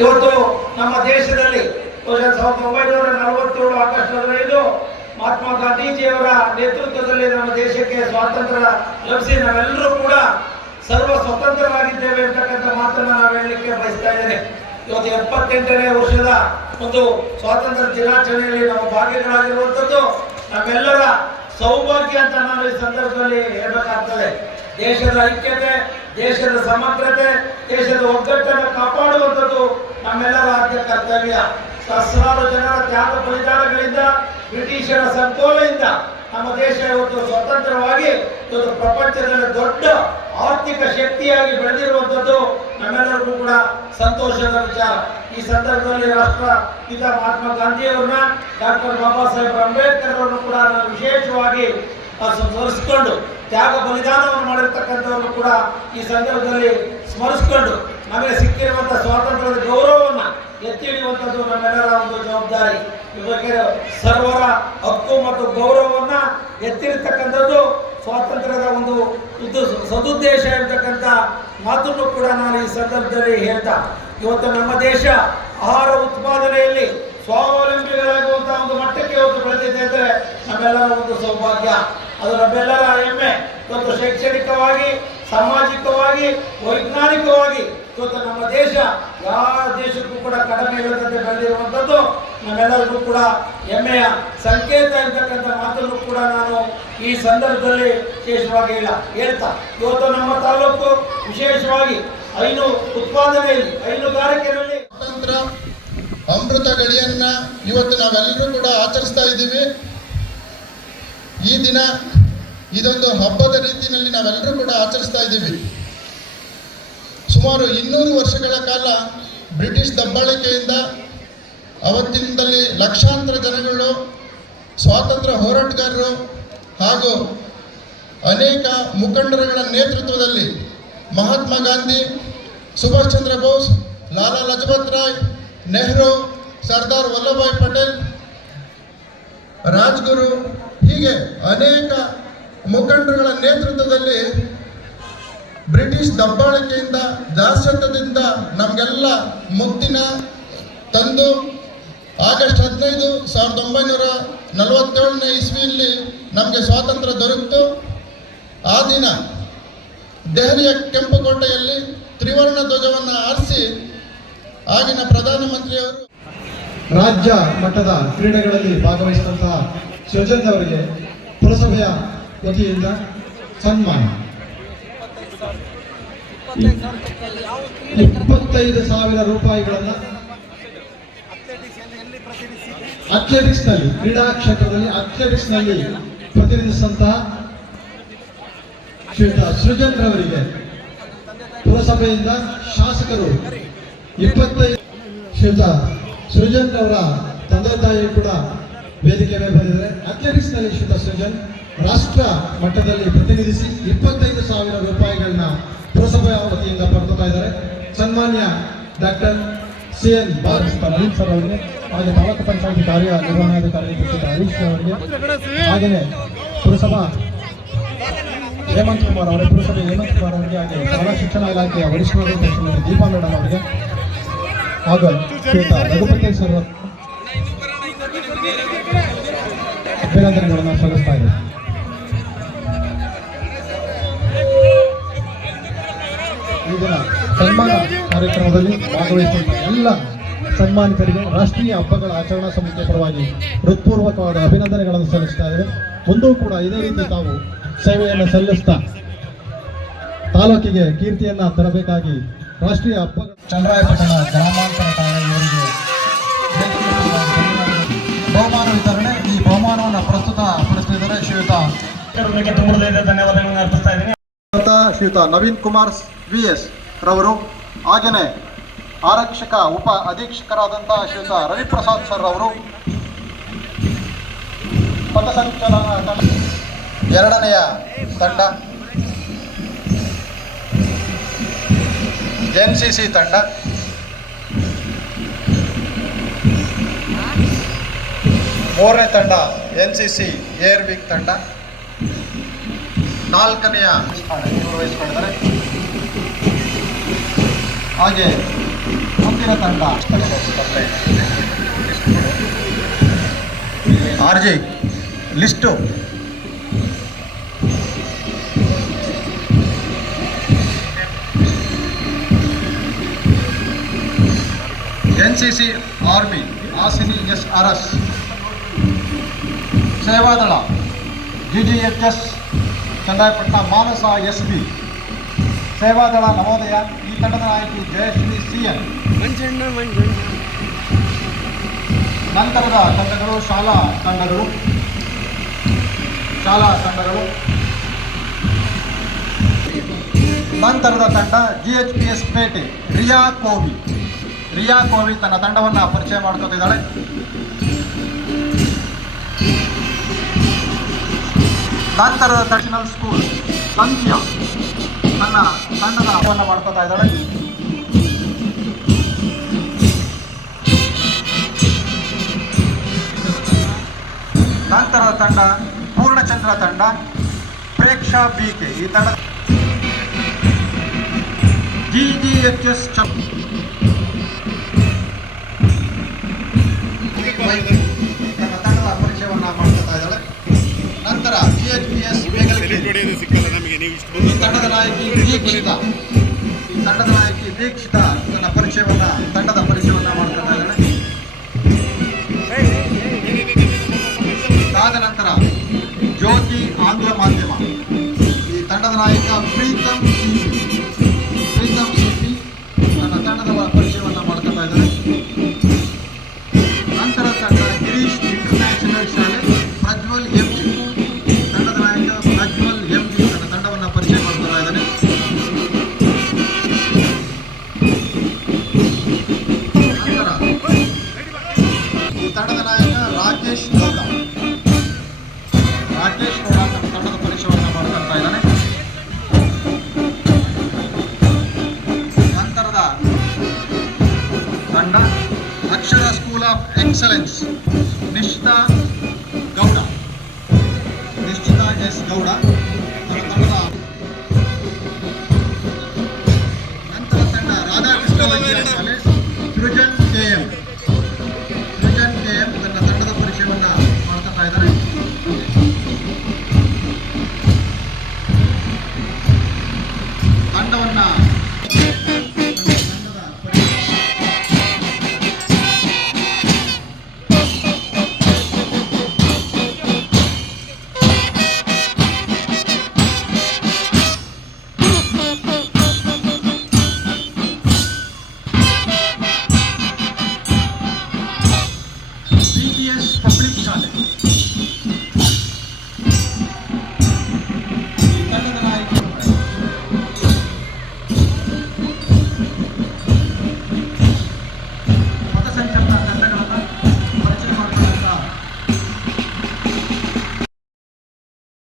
ಇವತ್ತು ನಮ್ಮ ದೇಶದಲ್ಲಿ ಸಾವಿರದ ಒಂಬೈನೂರ ನಲವತ್ತೇಳು ಆಗಸ್ಟ್ ಹದಿನೈದು ಮಹಾತ್ಮ ಗಾಂಧೀಜಿಯವರ ನೇತೃತ್ವದಲ್ಲಿ ನಮ್ಮ ದೇಶಕ್ಕೆ ಸ್ವಾತಂತ್ರ್ಯ ಲಭಿಸಿ ನಾವೆಲ್ಲರೂ ಕೂಡ ಸರ್ವ ಸ್ವತಂತ್ರವಾಗಿದ್ದೇವೆ ಅಂತಕ್ಕಂಥ ಮಾತನ್ನು ನಾವು ಹೇಳಲಿಕ್ಕೆ ಬಯಸ್ತಾ ಇದ್ದೇನೆ. ಇವತ್ತು ಎಪ್ಪತ್ತೆಂಟನೇ ವರ್ಷದ ಒಂದು ಸ್ವಾತಂತ್ರ್ಯ ದಿನಾಚರಣೆಯಲ್ಲಿ ನಾವು ಭಾಗಿಗಳಾಗಿರುವಂಥದ್ದು ನಮ್ಮೆಲ್ಲರ ಸೌಭಾಗ್ಯ ಅಂತ ನಾನು ಈ ಸಂದರ್ಭದಲ್ಲಿ ಹೇಳಬೇಕಾಗ್ತದೆ. ದೇಶದ ಐಕ್ಯತೆ, ದೇಶದ ಸಮಗ್ರತೆ, ದೇಶದ ಒಗ್ಗಟ್ಟನ್ನು ಕಾಪಾಡುವಂಥದ್ದು ನಮ್ಮೆಲ್ಲರ ಆದ್ಯ ಕರ್ತವ್ಯ. ಸಹಸ್ರಾರು ಜನರ ತ್ಯಾಗ ಬಲಿದಾನಗಳಿಂದ ಬ್ರಿಟಿಷರ ಸಂಕೋಲೆಯಿಂದ ನಮ್ಮ ದೇಶ ಇವತ್ತು ಸ್ವತಂತ್ರವಾಗಿ ಇವತ್ತು ಪ್ರಪಂಚದಲ್ಲಿ ದೊಡ್ಡ ಆರ್ಥಿಕ ಶಕ್ತಿಯಾಗಿ ಬೆಳೆದಿರುವಂಥದ್ದು ನಮ್ಮೆಲ್ಲರಿಗೂ ಕೂಡ ಸಂತೋಷದ ವಿಚಾರ. ಈ ಸಂದರ್ಭದಲ್ಲಿ ರಾಷ್ಟ್ರ ಪಿತ ಮಹಾತ್ಮ ಗಾಂಧಿಯವ್ರನ್ನ ಡಾಕ್ಟರ್ ಬಾಬಾ ಸಾಹೇಬ್ ಅಂಬೇಡ್ಕರ್ ಅವರನ್ನು ಕೂಡ ನಾವು ವಿಶೇಷವಾಗಿ ಸ್ಮರಿಸಿಕೊಂಡು, ತ್ಯಾಗ ಬಲಿದಾನವನ್ನು ಮಾಡಿರ್ತಕ್ಕಂಥವ್ರನ್ನು ಕೂಡ ಈ ಸಂದರ್ಭದಲ್ಲಿ ಸ್ಮರಿಸಿಕೊಂಡು ನಮಗೆ ಸಿಕ್ಕಿರುವಂಥ ಸ್ವಾತಂತ್ರ್ಯದ ಗೌರವವನ್ನು ಎತ್ತಿ ಹಿಡಿಯುವಂಥದ್ದು ನಮ್ಮೆಲ್ಲರ ಒಂದು ಜವಾಬ್ದಾರಿ. ಇವಕ್ಕೆ ಸರ್ವರ ಹಕ್ಕು ಮತ್ತು ಗೌರವವನ್ನು ಎತ್ತಿರ್ತಕ್ಕಂಥದ್ದು ಸ್ವಾತಂತ್ರ್ಯದ ಒಂದು ಸದುದ್ದೇಶ ಇರ್ತಕ್ಕಂಥ ಮಾತನ್ನು ಕೂಡ ನಾನು ಈ ಸಂದರ್ಭದಲ್ಲಿ ಹೇಳ್ತಾ, ಇವತ್ತು ನಮ್ಮ ದೇಶ ಆಹಾರ ಉತ್ಪಾದನೆಯಲ್ಲಿ ಸ್ವಾವಲಂಬಿಗಳಾಗುವಂತಹ ಒಂದು ಮಟ್ಟಕ್ಕೆ ಇವತ್ತು ಬೆಳೆದಿದೆ ಅಂದರೆ ನಮ್ಮೆಲ್ಲರ ಒಂದು ಸೌಭಾಗ್ಯ. ಅದು ನಮ್ಮೆಲ್ಲರ ಹೆಮ್ಮೆ. ಇವತ್ತು ಶೈಕ್ಷಣಿಕವಾಗಿ, ಸಾಮಾಜಿಕವಾಗಿ, ವೈಜ್ಞಾನಿಕವಾಗಿ ಇವತ್ತು ನಮ್ಮ ದೇಶ ಯಾವ ದೇಶಕ್ಕೂ ಕೂಡ ಕಡಿಮೆ ಇಲ್ಲದಂತೆ ಬೆಳೆದಿರುವಂಥದ್ದು, ನಮ್ಮೆಲ್ಲರಿಗೂ ಕೂಡ ಹೆಮ್ಮೆಯ ಸಂಕೇತ ಇರ್ತಕ್ಕಂಥ ಮಾತನ್ನು ಕೂಡ ನಾನು ಈ ಸಂದರ್ಭದಲ್ಲಿ ವಿಶೇಷವಾಗಿ ಇಲ್ಲ ಹೇಳ್ತಾ. ಇವತ್ತು ನಮ್ಮ ತಾಲೂಕು ವಿಶೇಷವಾಗಿ ಐನು ಉತ್ಪಾದನೆಯಲ್ಲಿ ಹೈನುಗಾರಿಕೆಯಲ್ಲಿ ಸ್ವತಂತ್ರ ಅಮೃತ ಗಡಿಯನ್ನ ಇವತ್ತು ನಾವೆಲ್ಲರೂ ಕೂಡ ಆಚರಿಸ್ತಾ ಇದ್ದೀವಿ. ಈ ದಿನ ಇದೊಂದು ಹಬ್ಬದ ರೀತಿಯಲ್ಲಿ ನಾವೆಲ್ಲರೂ ಕೂಡ ಆಚರಿಸ್ತಾ ಇದ್ದೀವಿ. ಸುಮಾರು ಇನ್ನೂರು ವರ್ಷಗಳ ಕಾಲ ಬ್ರಿಟಿಷ್ ದಬ್ಬಾಳಿಕೆಯಿಂದ ಅವತ್ತಿನದಲ್ಲಿ ಲಕ್ಷಾಂತರ ಜನಗಳು ಸ್ವಾತಂತ್ರ್ಯ ಹೋರಾಟಗಾರರು ಹಾಗೂ ಅನೇಕ ಮುಖಂಡರುಗಳ ನೇತೃತ್ವದಲ್ಲಿ ಮಹಾತ್ಮ ಗಾಂಧಿ, ಸುಭಾಷ್ ಚಂದ್ರ ಬೋಸ್, ಲಾಲಾ ಲಜಪತ್ ರಾಯ್, ನೆಹರು, ಸರ್ದಾರ್ ವಲ್ಲಭಾಯ್ ಪಟೇಲ್, ರಾಜ್ಗುರು ಹೀಗೆ ಅನೇಕ ಮುಖಂಡರುಗಳ ನೇತೃತ್ವದಲ್ಲಿ ಬ್ರಿಟಿಷ್ ದಬ್ಬಾಳಿಕೆಯಿಂದ ದಾಸತ್ವದಿಂದ ನಮಗೆಲ್ಲ ಮುಕ್ತಿನ ತಂದು ಆಗಸ್ಟ್ ಹದಿನೈದು ಸಾವಿರದ ಒಂಬೈನೂರ ನಲವತ್ತೇಳನೇ ಇಸ್ವಿಯಲ್ಲಿ ನಮಗೆ ಸ್ವಾತಂತ್ರ್ಯ ದೊರಕಿತು. ಆ ದಿನ ದೆಹಲಿಯ ಕೆಂಪುಕೋಟೆಯಲ್ಲಿ ತ್ರಿವರ್ಣ ಧ್ವಜವನ್ನು ಆರಿಸಿ ಆಗಿನ ಪ್ರಧಾನಮಂತ್ರಿಯವರು ರಾಜ್ಯ ಮಟ್ಟದ ಕ್ರೀಡೆಗಳಲ್ಲಿ ಭಾಗವಹಿಸಿದಂತಹ ಶಿವಚಂದ್ರ ಅವರಿಗೆ ಪುರಸಭೆಯ ವತಿಯಿಂದ ಸನ್ಮಾನ. ಇಪ್ಪತ್ತೈದು ಸಾವಿರ ರೂಪಾಯಿಗಳನ್ನ ಅಥ್ಲೆಟಿಕ್ಸ್ನಲ್ಲಿ ಕ್ರೀಡಾ ಕ್ಷೇತ್ರದಲ್ಲಿ ಅಥ್ಲೆಟಿಕ್ಸ್ನಲ್ಲಿ ಪ್ರತಿನಿಧಿಸಿದಂತಹ ಶ್ರೀಯುತ ಸೃಜನ್ ರವರಿಗೆ ಪುರಸಭೆಯಿಂದ ಶಾಸಕರು ಇಪ್ಪತ್ತೈದು ಶ್ರೀಯುತ ಸೃಜನ್ ಅವರ ತಂದೆ ತಾಯಿ ಕೂಡ ವೇದಿಕೆ ಮೇಲೆ ಬಂದಿದ್ದಾರೆ. ಅಥ್ಲೆಟಿಕ್ಸ್ನಲ್ಲಿ ಶ್ರೀಯುತ ಸೃಜನ್ ರಾಷ್ಟ್ರ ಮಟ್ಟದಲ್ಲಿ ಪ್ರತಿನಿಧಿಸಿ ಇಪ್ಪತ್ತೈದು ಸಾವಿರ ರೂಪಾಯಿಗಳನ್ನ ಪುರಸಭೆಯ ವತಿಯಿಂದ ಪಡೆದುಕೊಳ್ತಾ ಇದ್ದಾರೆ ಸನ್ಮಾನ್ಯ doctor C N Naveen sir ಅವರಿಗೆ, ಹಾಗೆ ತಾಲೂಕು ಪಂಚಾಯತಿ ಕಾರ್ಯ ನಿರ್ವಹಣಾಧಿಕಾರಿ ಹರೀಶ್ ಅವರಿಗೆ, ಹಾಗೆಯೇ ಪುರಸಭಾ ಹೇಮಂತ್ ಕುಮಾರ್ ಅವರ, ಪುರಸಭೆ ಹೇಮಂತ್ ಕುಮಾರ್ ಅವರಿಗೆ, ಹಾಗೆ ಶಾಲಾ ಶಿಕ್ಷಣ ಇಲಾಖೆಯ ವರಿಷ್ಠ ದೀಪಾ ಮೇಡಮ್ ಅವರಿಗೆ, ಹಾಗೂ ರಘುಪತೇಶ್ವರ ಅಭಿನಂದನೆಗಳನ್ನು ಸಲ್ಲಿಸ್ತಾ ಇದ್ದಾರೆ. ಈ ದಿನ ಸನ್ಮಾನ ಕಾರ್ಯಕ್ರಮದಲ್ಲಿ ಭಾಗವಹಿಸಿದ ಎಲ್ಲ ಸನ್ಮಾನಿತರಿಗೆ ರಾಷ್ಟ್ರೀಯ ಹಬ್ಬಗಳ ಆಚರಣಾ ಸಮಿತಿಯ ಪರವಾಗಿ ಹೃತ್ಪೂರ್ವಕವಾದ ಅಭಿನಂದನೆಗಳನ್ನು ಸಲ್ಲಿಸ್ತಾ ಇದ್ದಾರೆ. ಮುಂದೂ ಕೂಡ ಇದೇ ರೀತಿ ತಾವು ಸೇವೆಯನ್ನು ಸಲ್ಲಿಸ್ತಾ ತಾಲೂಕಿಗೆ ಕೀರ್ತಿಯನ್ನ ತರಬೇಕಾಗಿ ರಾಷ್ಟ್ರೀಯ ಹಬ್ಬ ಚಂದ್ರಾಯಪಟ್ಟಣ ಗ್ರಾಮಾಂತರ ಠಾಣೆ ಇವರಿಗೆ ಬಹುಮಾನ ವಿತರಣೆ ಈ ಬಹುಮಾನವನ್ನು ಪ್ರಸ್ತುತ ಪಡಿಸುತ್ತಿದ್ದಾರೆ ಶ್ರೀಯುತ. ಧನ್ಯವಾದಗಳನ್ನು ಅರ್ಪಿಸ್ತಾ ಇದ್ದೀನಿ. ಶ್ರೀಯುತ ಶ್ರೀಯುತ ನವೀನ್ ಕುಮಾರ್ ವಿ ಎಸ್. ರವರು ಹಾಗೆಯೇ ಆರಕ್ಷಕ ಉಪ ಅಧೀಕ್ಷಕರಾದಂತಹ ಶ್ರೀಯುತ ರವಿಪ್ರಸಾದ್ ಸರ್ ಅವರು ಪಥಸಂಚಲನ ಎರಡನೆಯ ತಂಡ. ಎನ್ ಸಿ ಸಿ ತಂಡ. ಮೂರನೇ ತಂಡ ಎನ್ ಸಿ ಸಿ ಏರ್ ತಂಡ. ನಾಲ್ಕನೆಯ ನಿರ್ವಹಿಸಿಕೊಂಡಿದ್ದಾರೆ. ಹಾಗೆ ಮುಂದಿನ ತಂಡ R J list N C C army Hasini S R S ಸೇವಾದಳ G G H S Chandayapattana Manasa S B ಸೇವಾದಳ ನವೋದಯ ಈ ತಂಡದ ನಾಯಕಿ ಜಯಶ್ರೀ ಸಿ ಎನ್ ನಂತರದ ತಂಡಗಳು ಶಾಲಾ ತಂಡಗಳು. ಶಾಲಾ ತಂಡಗಳು. ನಂತರದ ತಂಡ ಜಿ ಎಚ್ ಪಿ ಎಸ್ ಪೇಟೆ ರಿಯಾ ಕೋವಿ. ರಿಯಾ ಕೋವಿ ತನ್ನ ತಂಡವನ್ನು ಪರಿಚಯ ಮಾಡ್ಕೊತಿದ್ದಾಳೆ. ನಂತರದ ನ್ಯಾಷನಲ್ ಸ್ಕೂಲ್ ಸಂಖ್ಯಾ ತನ್ನ ಸಣ್ಣದ ಹಬ್ಬವನ್ನು ಮಾಡ್ಕೋತಾ ಇದ್ದಾಳೆ. ನಂತರ ತಂಡ ಪೂರ್ಣಚಂದ್ರ ತಂಡ ಪ್ರೇಕ್ಷಾ ಬಿಕೆ ಈ ತಂಡ ಜಿ ಜಿ ಎಚ್ ಎಸ್ ಚಪ್ ತನ್ನ ತಂಡದ ಪರಿಚಯವನ್ನು ಮಾಡ್ಕೊತಾ ಇದ್ದಾಳೆ. ನಂತರ ಜಿ ಎಚ್ ಪಿ ಎಸ್ ಈ ತಂಡದ ನಾಯಕಿ ದೀಕ್ಷಿತ. ಈ ತಂಡದ ನಾಯಕಿ ದೀಕ್ಷಿತ ತನ್ನ ಪರಿಚಯವನ್ನ ತಂಡದ ಪರಿಚಯವನ್ನ ಮಾಡ್ತಾ ಇದ್ದಾಳೆ. ಅದಾದ ನಂತರ ಜ್ಯೋತಿ ಆಂಗ್ಲ ಮಾಧ್ಯಮ. ಈ ತಂಡದ ನಾಯಕ ಪ್ರೀತಮ್ ఎక్సలెన్స్ నిష్ఠ గౌడ నిష్ఠిత ఎస్ గౌడ